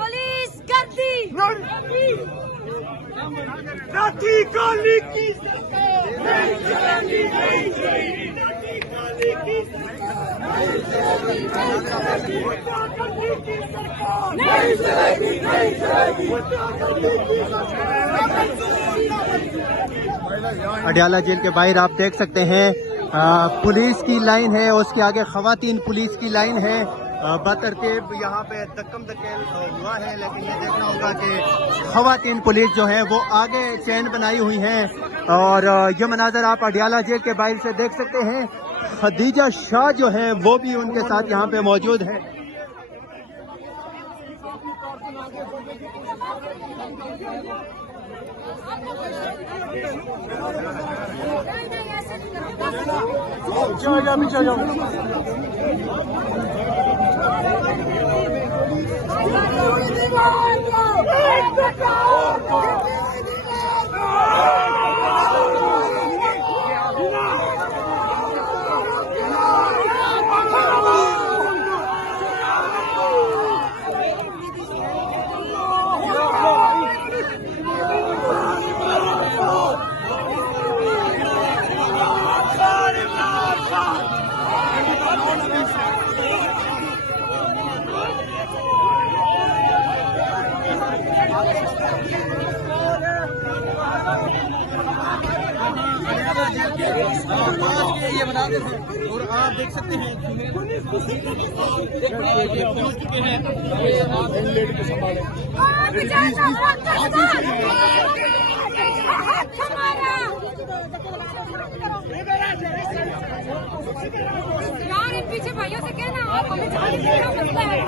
Police गर्दी लाठी काली की सरकार नहीं चलेगी, नहीं चलेगी। लाठी काली की सरकार नहीं चलेगी, नहीं चलेगी। गुंडागर्दी की सरकार नहीं चलेगी, नहीं चलेगी। गुंडागर्दी की सरकार। अडयाला जेल के बाहर आप देख सकते हैं पुलिस की लाइन है, उसके आगे खवातीन पुलिस की लाइन है। बतरतीब यहाँ पे धक्कम धक्केल हुआ है, लेकिन ये देखना होगा कि खवातीन पुलिस जो है वो आगे चैन बनाई हुई हैं। और ये मनाजर आप अडयाला जेल के बाहर से देख सकते हैं। खदीजा शाह जो है वो भी उनके साथ यहाँ पे मौजूद है। ये बना देते और आप देख सकते हैं पहुंच चुके हैं। यार इन पीछे भाइयों से कहना आप हमें जाने देना मसला है।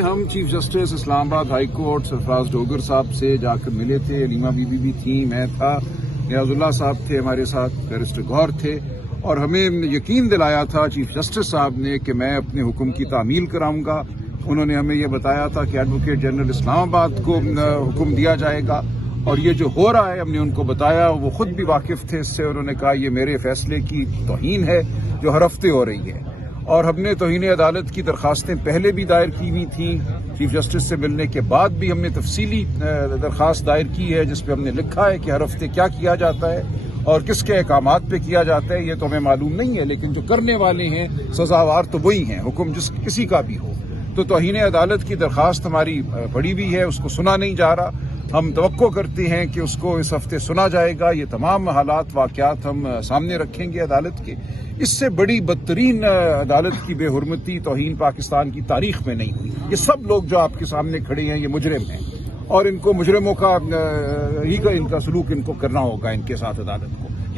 हम chief justice Islamabad high court Sarfaraz Dogar साहब से जाकर मिले थे। अलीमा बीबी भी थी, मैं था, नियाजुल्लाह साहब थे हमारे साथ, बैरिस्टर गौर थे, और हमें यकीन दिलाया था चीफ जस्टिस साहब ने कि मैं अपने हुक्म की तामील कराऊंगा। उन्होंने हमें ये बताया था कि एडवोकेट जनरल इस्लामाबाद को हुक्म दिया जाएगा, और ये जो हो रहा है हमने उनको बताया, वो खुद भी वाकिफ थे इससे। उन्होंने कहा ये मेरे फैसले की तौहीन है जो हर हफ्ते हो रही है, और हमने तौहीन अदालत की दरखास्तें पहले भी दायर की हुई थी। चीफ जस्टिस से मिलने के बाद भी हमने तफसीली दरखास्त दायर की है जिसपे हमने लिखा है कि हर हफ्ते क्या किया जाता है और किसके अहकामात पे किया जाता है। ये तो हमें मालूम नहीं है, लेकिन जो करने वाले हैं सजावार तो वही हैं, हुक्म जिस किसी का भी हो। तो तौहीन अदालत की दरखास्त हमारी पड़ी हुई है, उसको सुना नहीं जा रहा। हम तवक्को करते हैं कि उसको इस हफ्ते सुना जाएगा। ये तमाम हालात वाक़यात हम सामने रखेंगे अदालत के। इससे बड़ी बदतरीन अदालत की बेहुरमती तौहीन पाकिस्तान की तारीख में नहीं हुई। ये सब लोग जो आपके सामने खड़े हैं ये मुजरिम हैं, और इनको मुजरिमों का इनका सलूक इनको करना होगा इनके साथ अदालत को।